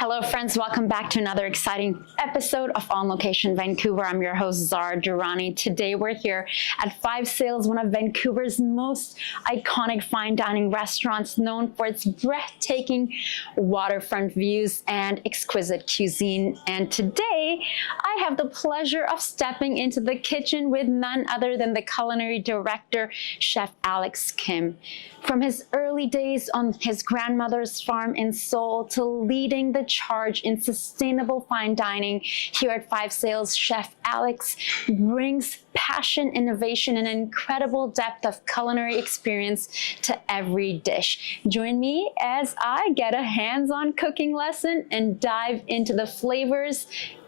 Hello friends, welcome back to another exciting episode of On Location Vancouver. I'm your host Zara Durrani. Today we're here at Five Sails, one of Vancouver's most iconic fine dining restaurants, known for its breathtaking waterfront views and exquisite cuisine. And today I have the pleasure of stepping into the kitchen with none other than the culinary director, Chef Alex Kim. From his early days on his grandmother's farm in Seoul to leading the charge in sustainable fine dining here at Five Sails, Chef Alex brings passion, innovation, and an incredible depth of culinary experience to every dish. Join me as I get a hands-on cooking lesson and dive into the flavors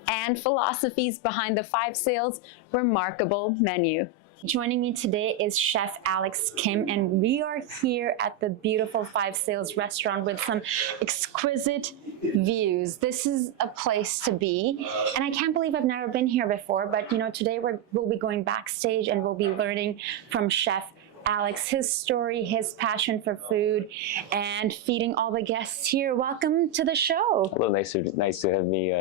and philosophies behind the Five Sails' remarkable menu. Joining me today is Chef Alex Kim, and we are here at the beautiful Five Sails restaurant with some exquisite views. This is a place to be, and I can't believe I've never been here before, but you know, today we'll be going backstage and we'll be learning from Chef Alex, his story, his passion for food, and feeding all the guests here. Welcome to the show. Hello, nice to have me.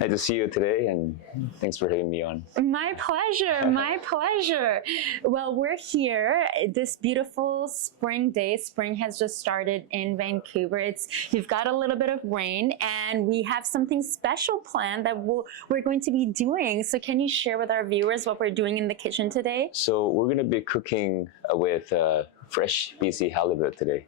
Nice to see you today, and thanks for having me on. My pleasure, my pleasure. Well, we're here this beautiful spring day. Spring has just started in Vancouver. We've got a little bit of rain, and we have something special planned that we're going to be doing. So can you share with our viewers what we're doing in the kitchen today? So we're going to be cooking with fresh BC halibut today.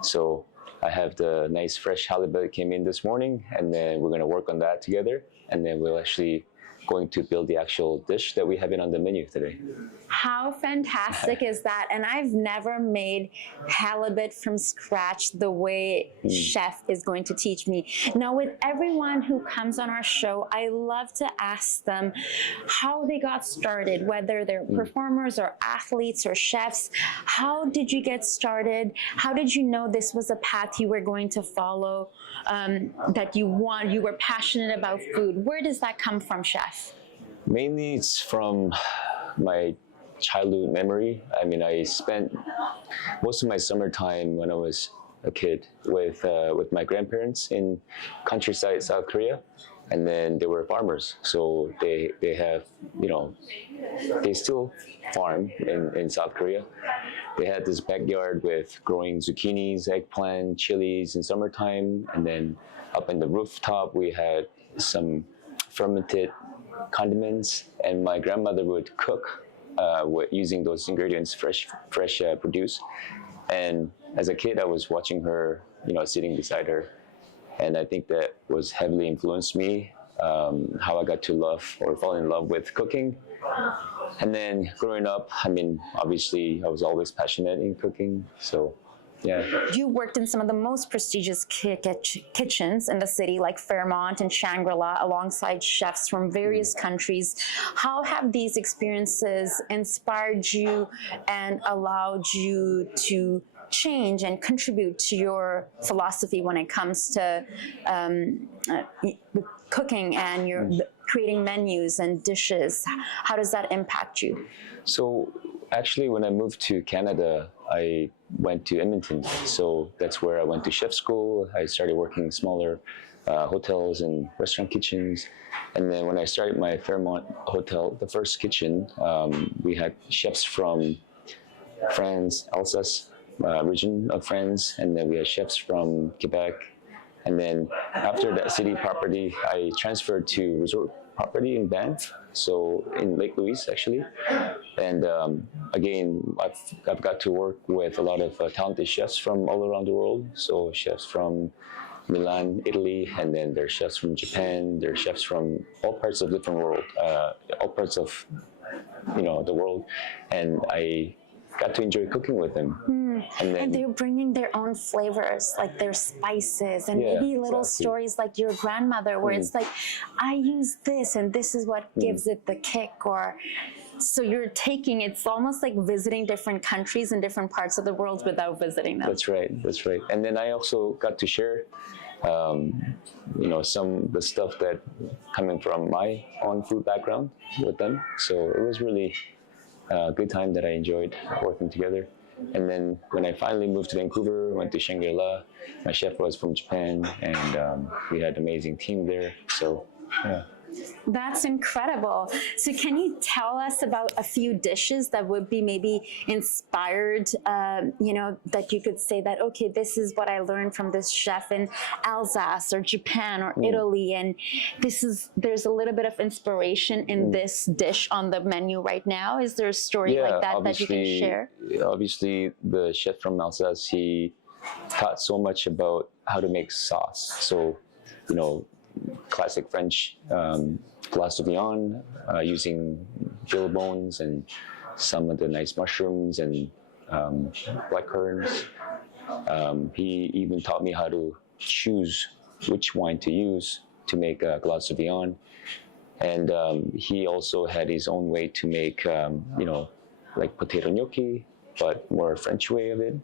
So I have the nice fresh halibut that came in this morning, and then we're going to work on that together, and then we'll actually going to build the actual dish that we have on the menu today. How fantastic is that? And I've never made halibut from scratch the way Chef is going to teach me. Now, with everyone who comes on our show, I love to ask them how they got started, whether they're performers or athletes or chefs. How did you get started? How did you know this was a path you were going to follow, that you were passionate about food? Where does that come from, Chef? Mainly it's from my childhood memory. I mean, I spent most of my summertime when I was a kid with my grandparents in countryside South Korea, and then they were farmers, so they have, you know, they still farm in South Korea. They had this backyard with growing zucchinis, eggplant, chilies in summertime, and then up in the rooftop we had some fermented condiments, and my grandmother would cook using those ingredients, fresh produce. And as a kid, I was watching her, you know, sitting beside her, and I think that was heavily influenced me, how I got to love or fall in love with cooking. And then growing up, I mean, obviously I was always passionate in cooking, so yeah. You worked in some of the most prestigious kitchens in the city, like Fairmont and Shangri-La, alongside chefs from various countries. How have these experiences inspired you and allowed you to change and contribute to your philosophy when it comes to cooking and your creating menus and dishes? How does that impact you? So actually, when I moved to Canada, I went to Edmonton. So that's where I went to chef school. I started working in smaller hotels and restaurant kitchens. And then when I started my Fairmont hotel, the first kitchen, we had chefs from France, Alsace region of France, and then we had chefs from Quebec. And then after that city property, I transferred to resort property in Banff, so in Lake Louise actually. And again, I've got to work with a lot of talented chefs from all around the world. So chefs from Milan, Italy, and then there's chefs from Japan. There's chefs from all parts of different world, all parts of, you know, the world, and I got to enjoy cooking with them. And they're bringing their own flavors, like their spices, and maybe little stories like your grandmother, where it's like, I use this and this is what gives it the kick. Or so you're taking, it's almost like visiting different countries in different parts of the world without visiting them. That's right, that's right. And then I also got to share you know, the stuff that coming from my own food background with them. So it was really a good time that I enjoyed working together. And then when I finally moved to Vancouver, went to Shangri-La, my chef was from Japan, and we had an amazing team there. So, yeah. That's incredible. So can you tell us about a few dishes that would be maybe inspired, that you could say that, okay, this is what I learned from this chef in Alsace or Japan or Italy, and there's a little bit of inspiration in this dish on the menu right now. Is there a story like that you can share? Obviously, the chef from Alsace, he taught so much about how to make sauce. So, classic French glace de viande using veal bones and some of the nice mushrooms and black currants. He even taught me how to choose which wine to use to make glace de viande. And he also had his own way to make, like potato gnocchi, but more French way of it.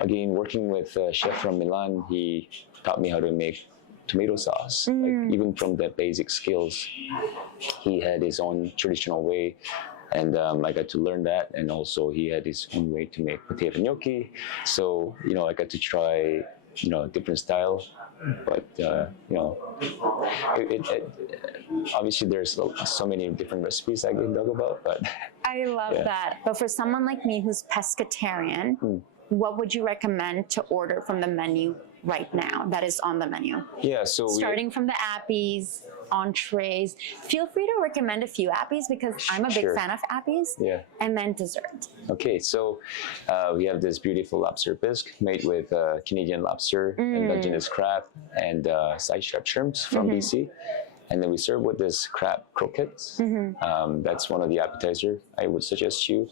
Again, working with a chef from Milan, he taught me how to make tomato sauce. Like, even from the basic skills, he had his own traditional way, and I got to learn that. And also, he had his own way to make potato gnocchi. So, I got to try, different style. But obviously, there's so many different recipes I can talk about. But I love that. But for someone like me who's pescatarian, what would you recommend to order from the menu right now that is on the menu? Yeah, so starting from the appies, entrees. Feel free to recommend a few appies because I'm a big fan of appies. Yeah. And then dessert. Okay, so we have this beautiful lobster bisque made with Canadian lobster, indigenous crab, and side strap shrimps from BC. And then we serve with this crab croquettes. That's one of the appetizer I would suggest you.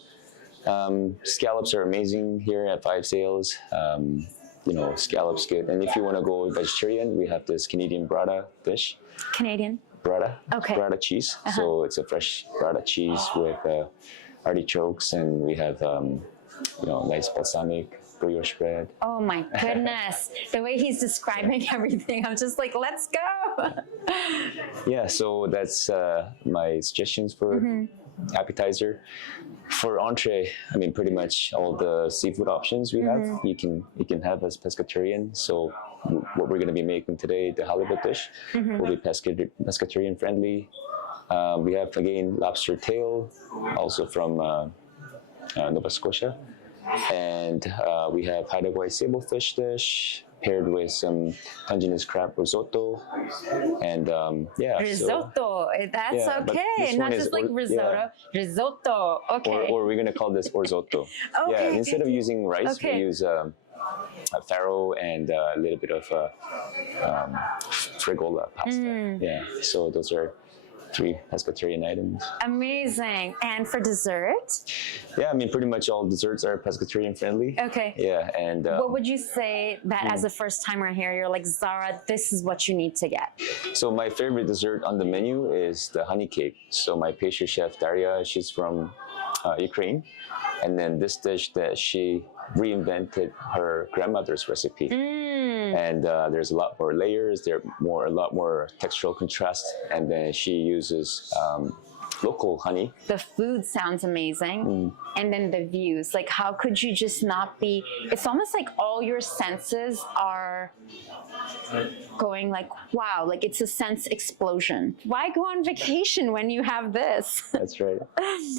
Scallops are amazing here at Five Sails. Scallops good. And if you want to go vegetarian, we have this Canadian burrata dish. Canadian? Burrata. Okay. Burrata cheese. So it's a fresh burrata cheese with artichokes, and we have nice balsamic brioche bread. Oh my goodness. The way he's describing everything, I'm just like, let's go. Yeah, so that's my suggestions for appetizer. For entree, I mean, pretty much all the seafood options we have, you can have as pescatarian. So what we're going to be making today, the halibut dish, will be pescatarian friendly. We have, again, lobster tail, also from Nova Scotia. And we have Hawaii sablefish dish, paired with some indigenous crab risotto, and risotto. That's okay. Not just like risotto. Risotto. Okay. Or we're gonna call this orzotto. Okay. Yeah. Instead of using rice, we use a farro and a little bit of frigola pasta. Yeah. So those are 3 pescatarian items. Amazing. And for dessert? Yeah, I mean, pretty much all desserts are pescatarian friendly. Okay. Yeah, and what would you say that as a first timer here, you're like, Zara, this is what you need to get? So my favorite dessert on the menu is the honey cake. So my pastry chef, Daria, she's from Ukraine. And then this dish that she reinvented her grandmother's recipe. And there's a lot more layers, a lot more textural contrast, and then she uses local honey. The food sounds amazing. And then the views, like how could you just not be, it's almost like all your senses are going like, wow, like it's a sense explosion. Why go on vacation when you have this? That's right.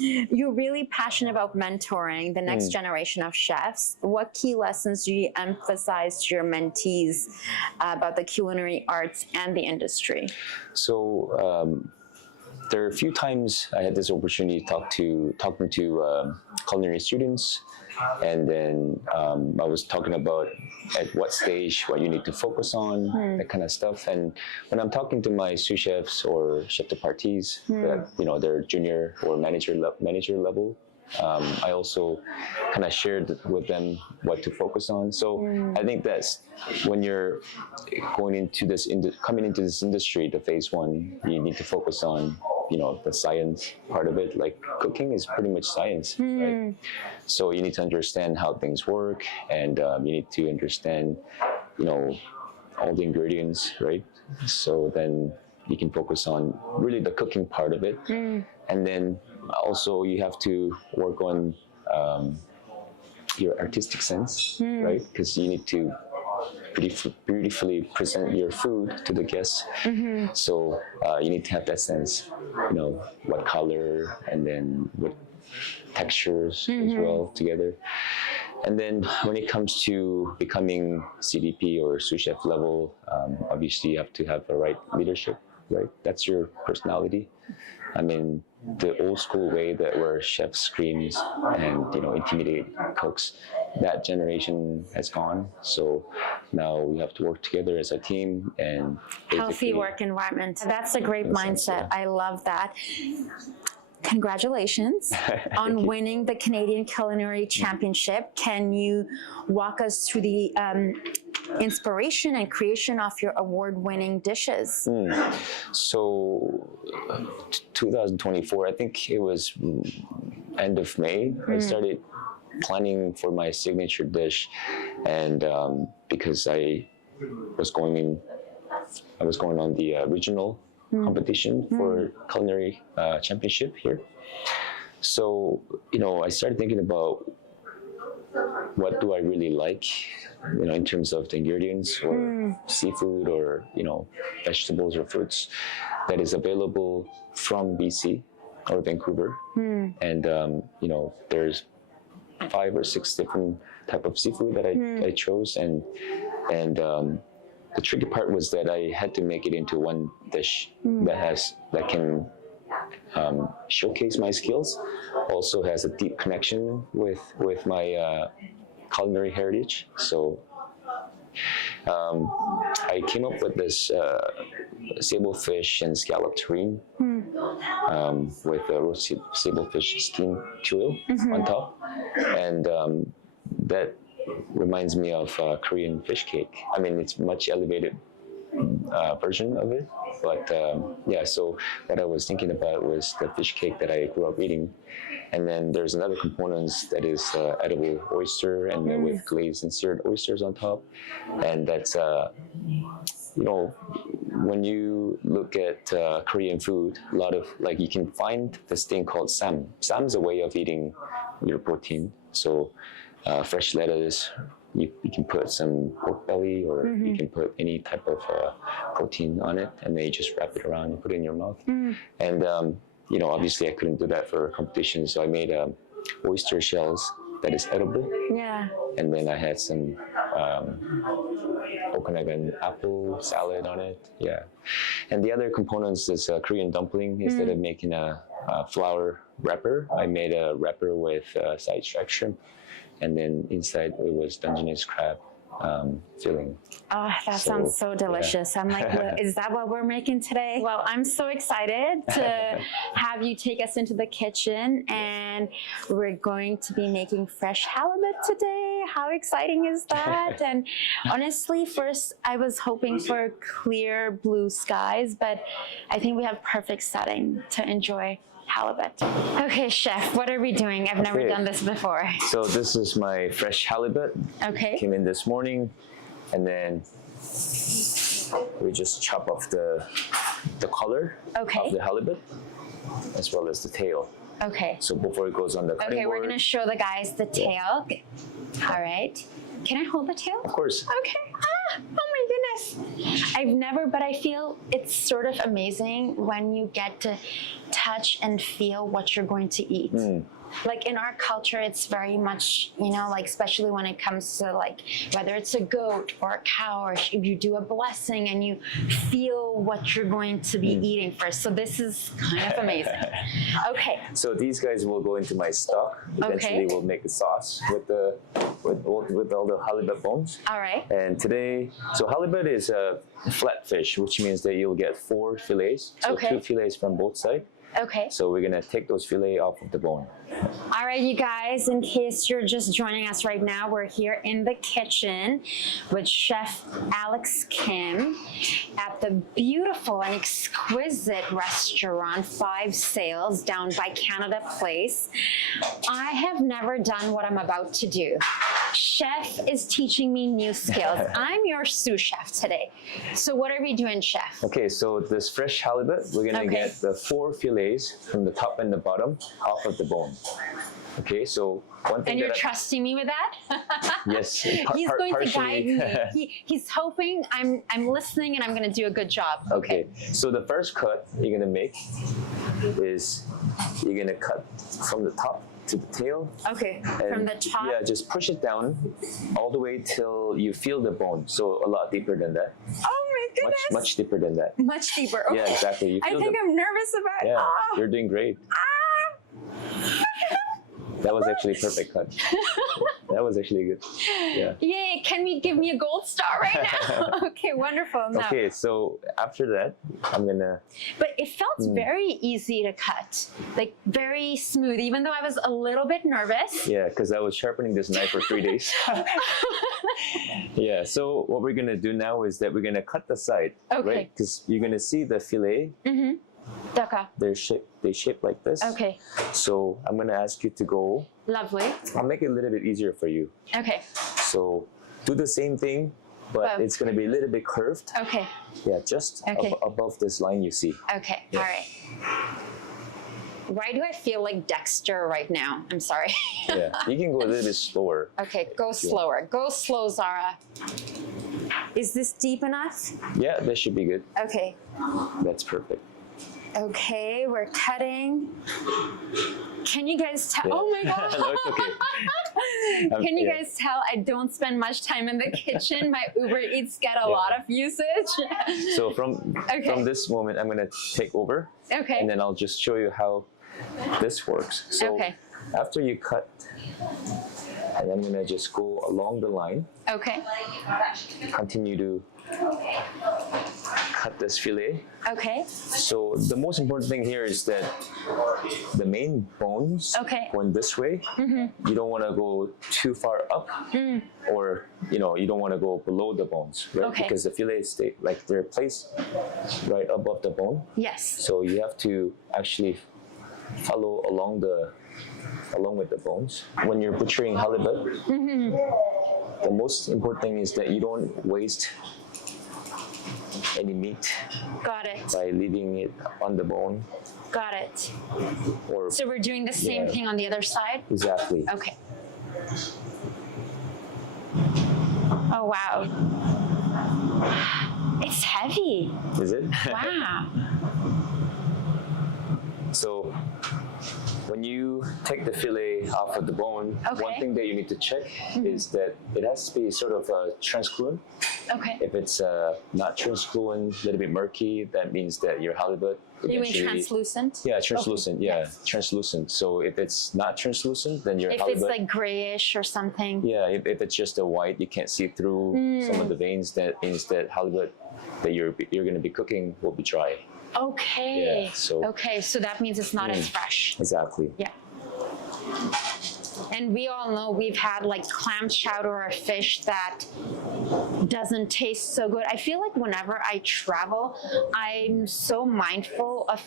You're really passionate about mentoring the next generation of chefs. What key lessons do you emphasize to your mentees about the culinary arts and the industry? So there are a few times I had this opportunity talking to culinary students, and then I was talking about at what stage, what you need to focus on, that kind of stuff. And when I'm talking to my sous chefs or chef de parties, that they're junior or manager level, I also kind of shared with them what to focus on. So I think that's when you're going into coming into this industry, the phase 1, you need to focus on the science part of it. Like cooking is pretty much science, right? So you need to understand how things work, and you need to understand, all the ingredients, right? So then you can focus on really the cooking part of it, and then also you have to work on your artistic sense, right? Because you need to beautifully present your food to the guests. So you need to have that sense, you know, what color and then what textures as well together. And then when it comes to becoming CDP or sous chef level, obviously you have to have the right leadership, right? That's your personality. I mean, the old school way that where chef screams and, you know, intimidate cooks, that generation has gone. So now we have to work together as a team and Healthy work environment. That's a great mindset. I love that. Congratulations on winning the Canadian Culinary Championship. Can you walk us through the inspiration and creation of your award-winning dishes? So 2024, I think it was end of May, I started planning for my signature dish, and because I was going on the regional competition for culinary championship here. So, you know, I started thinking about what do I really like, you know, in terms of the ingredients or seafood or, you know, vegetables or fruits that is available from BC or Vancouver. And, you know, there's 5 or 6 different type of seafood that I chose. And the tricky part was that I had to make it into one dish that can showcase my skills, also has a deep connection with my culinary heritage. So I came up with this sable fish and scallop terrine with a roasted sable fish steamed tuile on top, and that reminds me of Korean fish cake. I mean, it's much elevated version of it, but yeah. So what I was thinking about was the fish cake that I grew up eating, and then there's another components that is edible oyster and then with glazed and seared oysters on top, and that's you know, when you look at Korean food, a lot of like you can find this thing called sam. Sam is a way of eating your protein. So fresh lettuce, you can put some pork belly or you can put any type of protein on it, and then you just wrap it around and put it in your mouth. And you know, obviously I couldn't do that for a competition, so I made oyster shells that is edible. Yeah. And then I had some coconut and apple salad on it. Yeah. And the other components is Korean dumpling. Instead of making a flour wrapper, I made a wrapper with side striped shrimp. And then inside it was Dungeness crab filling. Oh, that sounds so delicious. Yeah. I'm like, well, is that what we're making today? Well, I'm so excited to have you take us into the kitchen, and we're going to be making fresh halibut today. How exciting is that? And honestly, first I was hoping for clear blue skies, but I think we have perfect setting to enjoy halibut. Okay, chef, what are we doing? I've never done this before. So this is my fresh halibut. Okay. Came in this morning, and then we just chop off the collar of the halibut as well as the tail. Okay. So before it goes on the cutting board. We're gonna show the guys the tail. All right. Can I hold the tail? Of course. Okay. Ah, oh my goodness. I've never, but I feel it's sort of amazing when you get to touch and feel what you're going to eat. Like in our culture, it's very much, you know, like especially when it comes to like whether it's a goat or a cow, or if you do a blessing and you feel what you're going to be eating first. So this is kind of amazing. Okay. So these guys will go into my stock. Eventually we'll make the sauce with all the halibut bones. All right. And today, so halibut is a flat fish, which means that you'll get 4 fillets. So 2 fillets from both sides. Okay. So we're gonna take those fillet off of the bone. All right, you guys, in case you're just joining us right now, we're here in the kitchen with Chef Alex Kim at the beautiful and exquisite restaurant 5 Sails down by Canada Place. I have never done what I'm about to do. Chef is teaching me new skills. I'm your sous chef today. So what are we doing, chef? Okay, so this fresh halibut, we're gonna get the 4 fillets from the top and the bottom off of the bone. Okay, so one thing And you're that trusting me with that? yes, He's going to partially. guide me. He's hoping I'm listening and I'm going to do a good job. Okay, so the first cut you're gonna make is you're gonna cut from the top to the tail. Okay, And from the top. Yeah, just push it down all the way till you feel the bone. So a lot deeper than that. Oh my goodness. Much deeper than that. Much deeper. Okay. Yeah, exactly. You I feel think the, I'm nervous about yeah, oh. you're doing great. That was actually a perfect cut. That was actually good. Yeah. Yay, can we give me a gold star right now? Okay, wonderful. No. Okay, so after that, I'm gonna. But it felt very easy to cut, like very smooth, even though I was a little bit nervous. Yeah, because I was sharpening this knife for 3 days. Yeah, so what we're gonna do now is that we're gonna cut the side, Okay. right? Because you're gonna see the fillet. Mm-hmm. D'accord. They shape like this. Okay. So I'm gonna ask you to go. Lovely. I'll make it a little bit easier for you. Okay. So do the same thing, but it's gonna be a little bit curved. Okay. Yeah, just Okay. above this line you see. Okay. Yeah. All right. Why do I feel like Dexter right now? I'm sorry. Yeah, you can go a little bit slower. Okay, go slower. Go slow, Zara. Is this deep enough? Yeah, that should be good. Okay. That's perfect. Okay, we're cutting. Can you guys tell? Yeah. Oh my God. No, it's okay. Can you Yeah. guys tell I don't spend much time in the kitchen? My Uber Eats get a lot of usage. So from this moment, I'm gonna take over, Okay. and then I'll just show you how this works. So Okay. after you cut, and I'm gonna just go along the line, Okay. continue to cut this fillet. Okay. So the most important thing here is that the main bones going this way. You don't want to go too far up, or you don't want to go below the bones, right? Okay. Because the fillet stay like they're placed right above the bone. Yes. So you have to actually follow along with the bones. When you're butchering halibut, the most important thing is that you don't waste any meat Got it. by leaving it on the bone. Got it. Or So we're doing the same thing on the other side? exactly. Okay. Oh, wow. It's heavy. Is it? Wow. So when you take the fillet off of the bone, one thing that you need to check is that it has to be sort of translucent. Okay. If it's not translucent, a little bit murky, that means that your halibut. You mean translucent? Yeah, translucent. Okay. Yeah, Yes. translucent. So if it's not translucent, then your If halibut. it's like grayish or something. Yeah, if it's just a white, you can't see through some of the veins. That means that halibut that you're going to be cooking will be dry. Okay. Yeah, so- okay, so that means it's not as fresh. Exactly. Yeah. And we all know we've had like clam chowder or fish that doesn't taste so good. I feel like whenever I travel, I'm so mindful of,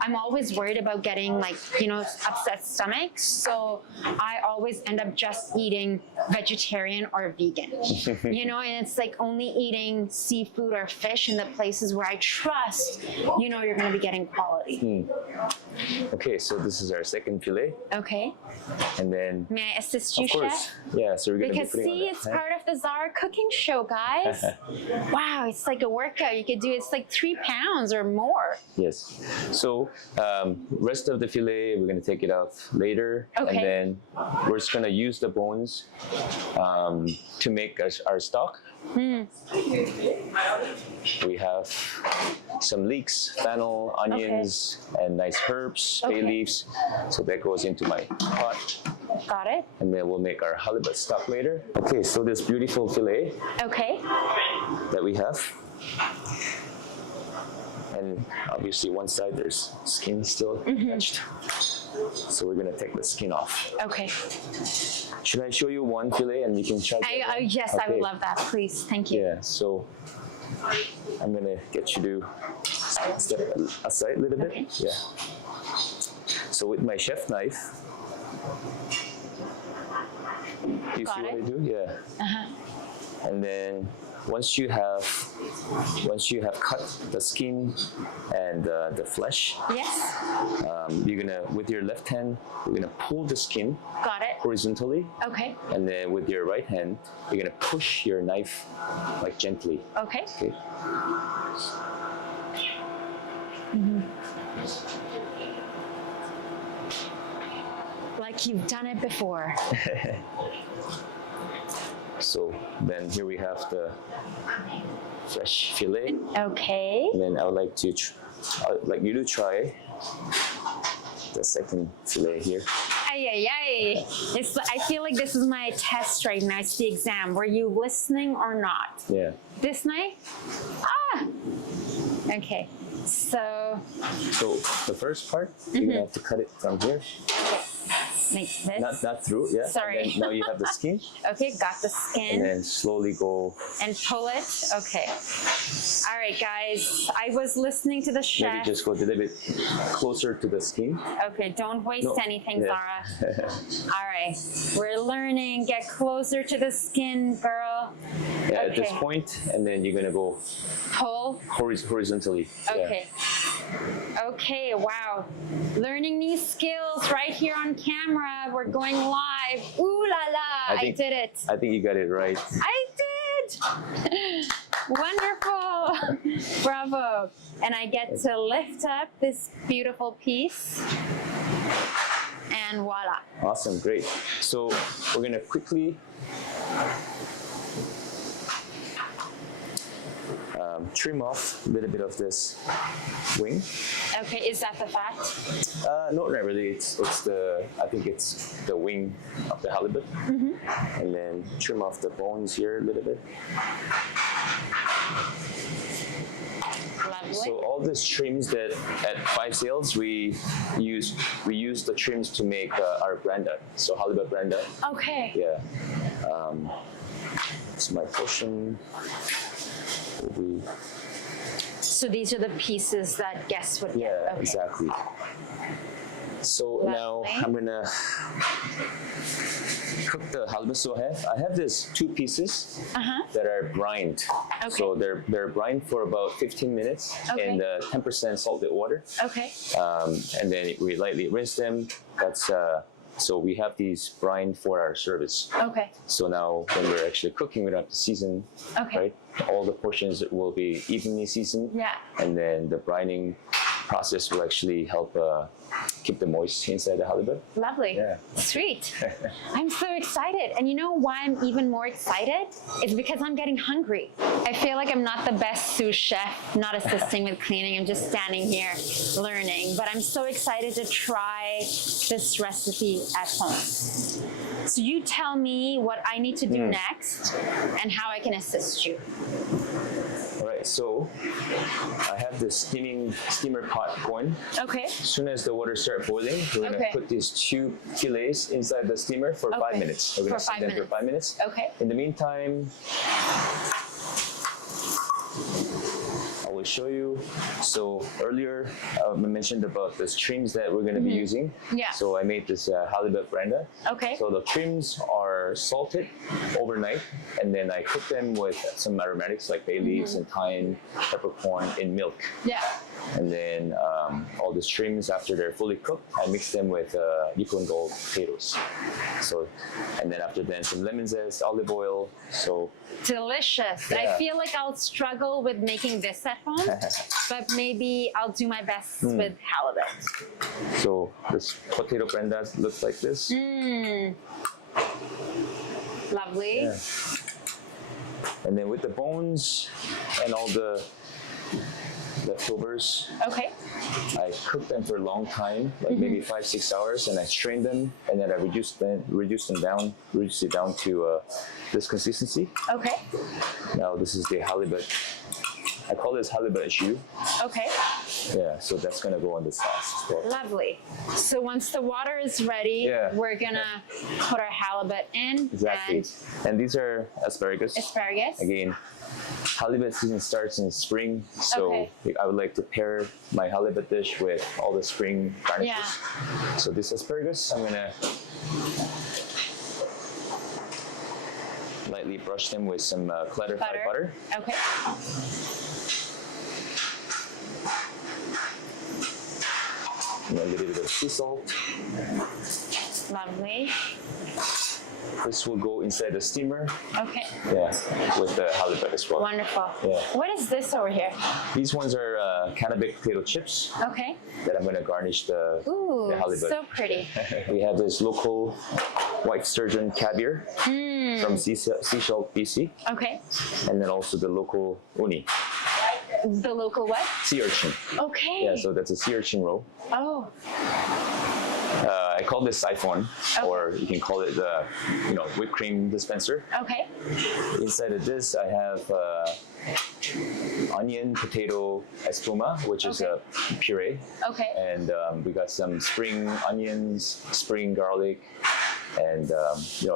I'm always worried about getting like, upset stomachs. So I always end up just eating vegetarian or vegan, and it's like only eating seafood or fish in the places where I trust, you're going to be getting quality. Okay, so this is our second fillet. Okay. And then, May I assist you, of course, Chef? yeah. So we're gonna Because be putting on see, that it's pan. part of the Zara cooking show, guys. Wow, it's like a workout. You could do it's like 3 pounds or more. Yes. So rest of the fillet, we're gonna take it off later, Okay. and then we're just gonna use the bones to make our stock. We have some leeks, fennel, onions, and nice herbs, bay leaves. So that goes into my pot. Got it. And then we'll make our halibut stock later. Okay, so this beautiful fillet Okay. that we have. And obviously one side there's skin still attached. So we're gonna take the skin off. Okay. Should I show you one fillet and you can try that one? Yes, I would Okay. love that. Please. Thank you. Yeah, so I'm gonna get you to step aside a little bit. Okay. Yeah. So with my chef knife, you Got see what it. I do? Yeah. Uh-huh. And then once you have cut the skin and the flesh, Yes. you're gonna, with your left hand, you're gonna pull the skin Got it. horizontally, Okay. and then with your right hand, you're gonna push your knife like gently. Okay. Okay. Like you've done it before. So then here we have the fresh fillet, Okay. and then I would like to, I'd like you to try the second fillet here. Ay, ay, ay. I feel like this is my test right now. It's the exam. Were you listening or not? Yeah. This knife? Ah! Okay. So, the first part, you're gonna have to cut it from here. make this. Not through, yeah. Sorry. And then now you have the skin. Okay, got the And skin. then slowly go. And pull it. Okay. All right, guys. I was listening to the chef. Maybe just go a little bit closer to the skin. Okay, don't waste No, anything, yeah. Zara. All right, we're learning. Get closer to the skin, girl. Yeah, at this Okay. point, and then you're gonna go Pull. horizontally. Yeah. Okay. Okay, wow. Learning new skills right here on camera. We're going live. Ooh la la, I did it. I think you got it right. I did. Wonderful. Bravo. And I get to lift up this beautiful piece. And voila. Awesome, great. So we're gonna quickly trim off a little bit of this wing. Okay, is that the fact? No, not really. It's the, I think it's the wing of the halibut. And then trim off the bones here a little bit. Lovely. So all these trims that at Five Sales we use the trims to make our branda. So halibut branda. Okay. Yeah. So my portion will be. So these are the pieces that guests would get. Yeah, Okay. exactly. So now Lovely. I'm gonna cook the halibut. So I have these two pieces that are brined. Okay. So they're brined for about 15 minutes Okay. in 10% salted water. Okay. And then we lightly rinse them. That's so we have these brined for our service. Okay. So now when we're actually cooking, we don't have to season, Okay. right? All the portions will be evenly seasoned. Yeah. And then the brining process will actually help keep the moisture inside the halibut. Lovely. Yeah. Sweet. I'm so excited. And you know why I'm even more excited? It's because I'm getting hungry. I feel like I'm not the best sous chef, not assisting with cleaning. I'm just standing here learning. But I'm so excited to try this recipe at home. So you tell me what I need to do next and how I can assist you. All right, so I have this steamer pot going. Okay. As soon as the water starts boiling, we're gonna Okay. put these two fillets inside the steamer for 5 Okay. minutes. We're gonna For steam 5 them minutes. for 5 minutes. Okay. In the meantime, I will show you. So earlier I mentioned about the trims that we're going to be using. Yeah. So I made this halibut branda. Okay. So the trims are salted overnight, and then I cook them with some aromatics like bay leaves and thyme, peppercorn in milk. Yeah. And then all the trims, after they're fully cooked, I mix them with Yukon Gold potatoes. So, and then after that, some lemon zest, olive oil. So Delicious. I Yeah. feel like I'll struggle with making this at home, but maybe I'll do my best with halibut. So this potato branda looks like this. Lovely. Yeah. And then with the bones and all the leftovers, Okay. I cook them for a long time, like maybe 5-6 hours, and I strain them, and then I reduce it down to this consistency. Okay. Now this is the halibut. I call this halibut jus. Okay. Yeah, so that's gonna go on the sauce as well. Lovely. So once the water is ready, Yeah. we're gonna put our halibut in Exactly. and And these are asparagus. asparagus. Again, halibut season starts in spring, so Okay. I would like to pair my halibut dish with all the spring garnishes. Yeah. So lightly brush them with some clarified butter. Okay. And a little bit of sea salt. Lovely. This will go inside the steamer. Okay. Yeah, with the halibut as well. Wonderful. Yeah. What is this over here? These ones are cannabis potato chips Okay. that I'm going to garnish the halibut. So pretty. We have this local white sturgeon caviar from Seashell, BC. Okay. And then also the local uni. The local what? Sea urchin. Okay. Yeah, so that's a sea urchin roll. Oh. I call this siphon, or you can call it the, whipped cream dispenser. Okay. Inside of this, I have onion potato espuma, which is a puree. Okay. And we got some spring onions, spring garlic, and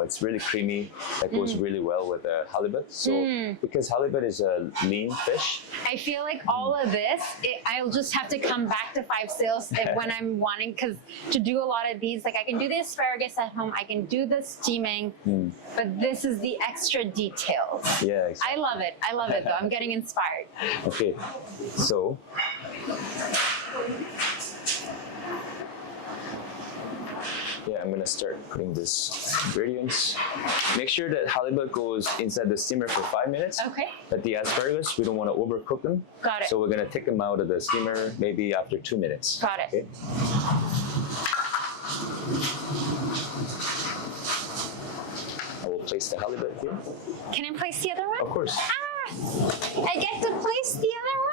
it's really creamy. That goes really well with the halibut. So because halibut is a lean fish. I feel like all of this, I'll just have to come back to Five Sales when I'm wanting, because to do a lot of these, like I can do the asparagus at home, I can do the steaming, but this is the extra details. Yeah, exactly. I love it though. I'm getting inspired. Okay, so yeah, I'm gonna start putting this ingredients. Make sure that halibut goes inside the steamer for 5 minutes. Okay. But the asparagus, we don't want to overcook them. Got it. So we're gonna take them out of the steamer maybe after 2 minutes. Got it. Okay. I will place the halibut here. Can I place the other one? Of course. I get to place the other one.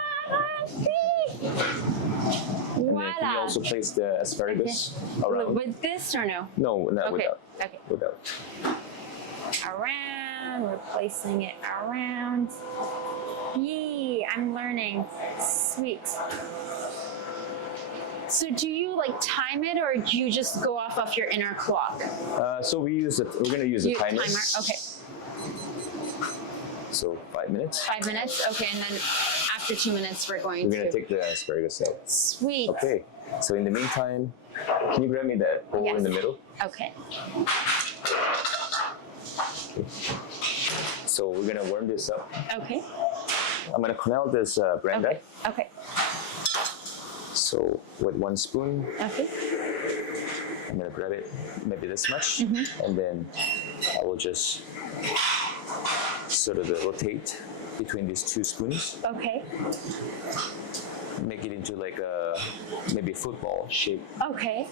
And then can you also place the asparagus around? With this or no? No, not Okay. without. Okay. Without. Around, we're placing it around. Yee, I'm learning. Sweet. So do you like time it, or do you just go off of your inner clock? So we're gonna use a timer. Okay. So 5 minutes. 5 minutes. Okay, and then after 2 minutes, we're We're gonna take the asparagus out. Sweet. Okay. So in the meantime, can you grab me that bowl in the middle? Okay. So we're gonna warm this up. Okay. I'm gonna cornell this branda. Okay. So with 1 spoon, Okay. I'm gonna grab it maybe this much, and then I will just sort of rotate between these 2 spoons. Okay. Make it into like a maybe football shape, Okay.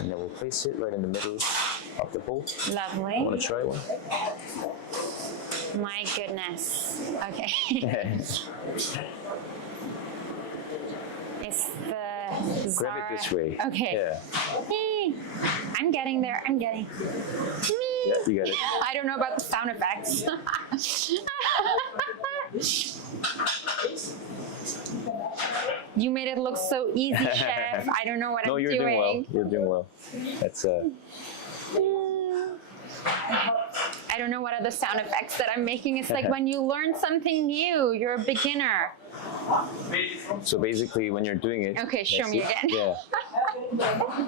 and then we'll place it right in the middle of the bowl. Lovely. Want to try one? My goodness. Okay. It's the Zara. Grab it this way. Okay. Yeah. Hey, I'm getting there. I'm getting. Yeah, you got it. I don't know about the sound effects. You made it look so easy, chef. I don't know what I'm doing. No, you're doing well. You're doing well. That's I don't know what are the sound effects that I'm making. It's like when you learn something new, you're a beginner. So basically, when you're doing it. Okay, show me again. Yeah.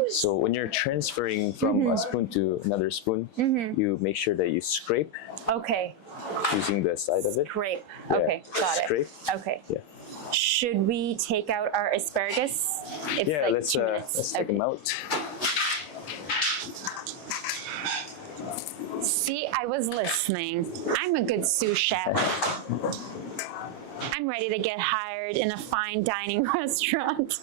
So when you're transferring from a spoon to another spoon, you make sure that you scrape Okay. using the side of it. Scrape. Yeah. Okay, got Scrape. it. Okay. Yeah. Should we take out our asparagus? It's Yeah. like Let's 2 minutes. take them out. See, I was listening. I'm a good sous chef. I'm ready to get hired in a fine dining restaurant.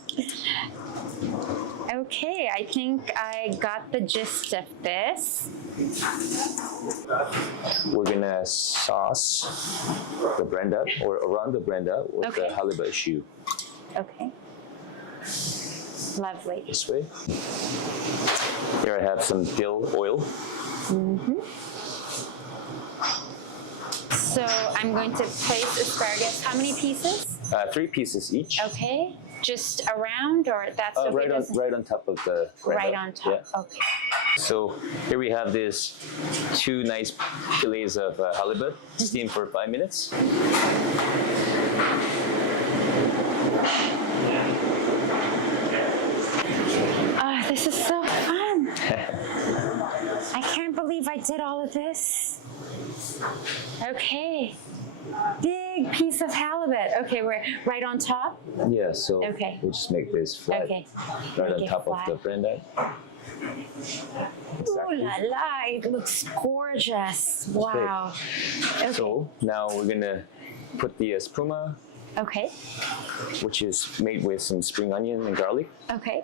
Okay, I think I got the gist of this. We're gonna sauce the branda or around the branda with the halibut shoe. Okay. Lovely. This way. Here I have some dill oil. So I'm going to place asparagus. How many pieces? 3 pieces each. Okay. Just around, or that's okay? Right on top of the branda. Right on top. Yeah. Okay. So here we have this 2 nice fillets of halibut steamed for 5 minutes. This is so fun. I I can't believe I did all of this. Okay. Big piece of halibut. Okay, we're right on top. Yeah, so Okay. we'll just make this flat, Okay. right Make on it top flat. of the branded. Ooh la la, it looks gorgeous. Wow. Okay. So now we're gonna put the espuma, Okay. which is made with some spring onion and garlic, Okay.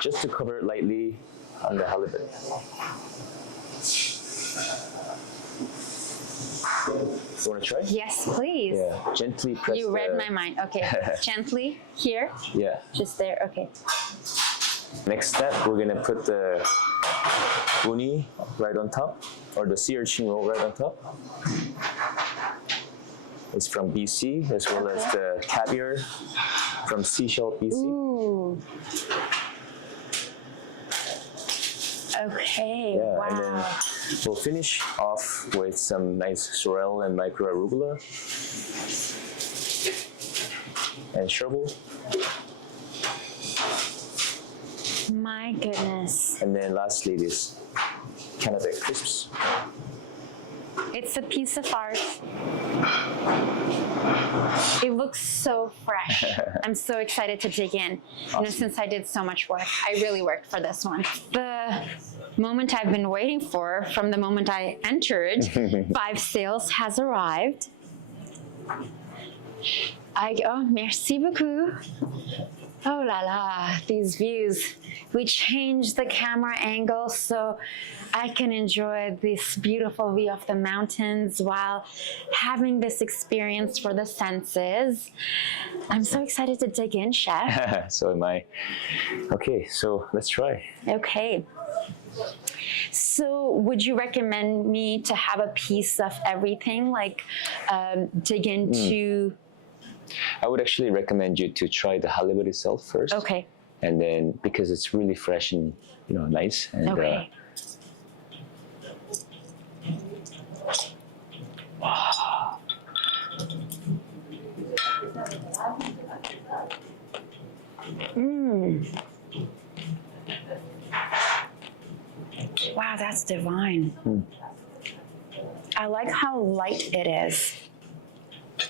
just to cover it lightly on the halibut. You want to try? Yes, please. Yeah, gently press. You read my mind. Okay. Gently here. Yeah. Just there. Okay. Next step, we're gonna put the uni right on top, or the sea urchin roll right on top. It's from BC, as well as the caviar from Seashell, BC. Ooh. Okay. Yeah, Wow. and then we'll finish off with some nice sorrel and micro arugula and chervil. My goodness. And then lastly, this Canada crisps. It's a piece of art. It looks so fresh. I'm so excited to dig in. You know, since I did so much work, I really worked for this one. The moment I've been waiting for, from the moment I entered, 5 sales has arrived. Oh, merci beaucoup. Oh la la, these views. We changed the camera angle so I can enjoy this beautiful view of the mountains while having this experience for the senses. I'm so excited to dig in, Chef. So am I. Okay, so let's try. Okay. So would you recommend me to have a piece of everything, like dig into... I would actually recommend you to try the halibut itself first. Okay. And then, because it's really fresh and, you know, nice. And, Okay. Wow, that's divine. I like how light it is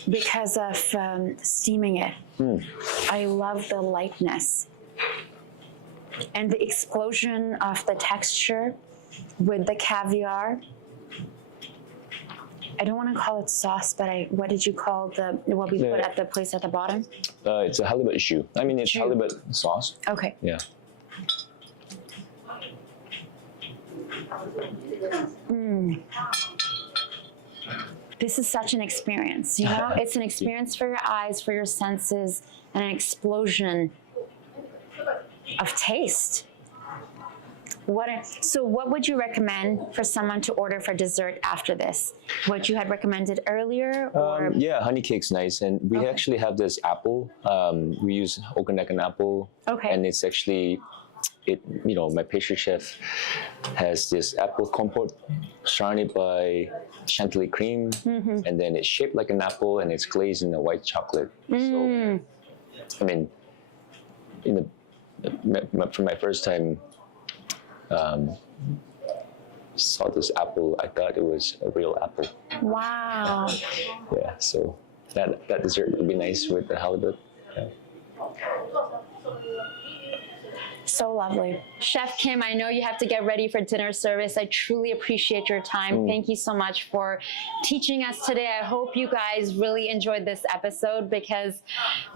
because of steaming it. I love the lightness and the explosion of the texture with the caviar. I don't want to call it sauce, but what did you call what we put at the place at the bottom? It's a halibut jus. I mean, it's Jus. halibut sauce. Okay. Yeah. This is such an experience, you know? It's an experience for your eyes, for your senses, and an explosion of taste. So what would you recommend for someone to order for dessert after this? What you had recommended earlier? Or Yeah, honey cake's nice. And we actually have this apple. We use Okanagan apple. Okay. And it's actually, you know, my pastry chef has this apple compote surrounded by chantilly cream. And then it's shaped like an apple and it's glazed in a white chocolate. So, I mean, for my first time saw this apple, I thought it was a real apple. wow. Yeah, so that dessert would be nice with the halibut. Yeah. So lovely. Chef Kim, I know you have to get ready for dinner service. I truly appreciate your time. Thank you so much for teaching us today. I hope you guys really enjoyed this episode because,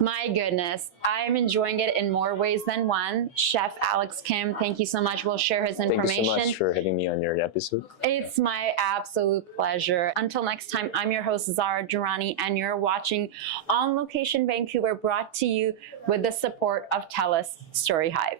my goodness, I'm enjoying it in more ways than one. Chef Alex Kim, thank you so much. We'll share his information. Thank you so much for having me on your episode. It's my absolute pleasure. Until next time, I'm your host, Zara Durrani, and you're watching On Location Vancouver, brought to you with the support of TELUS STORYHIVE.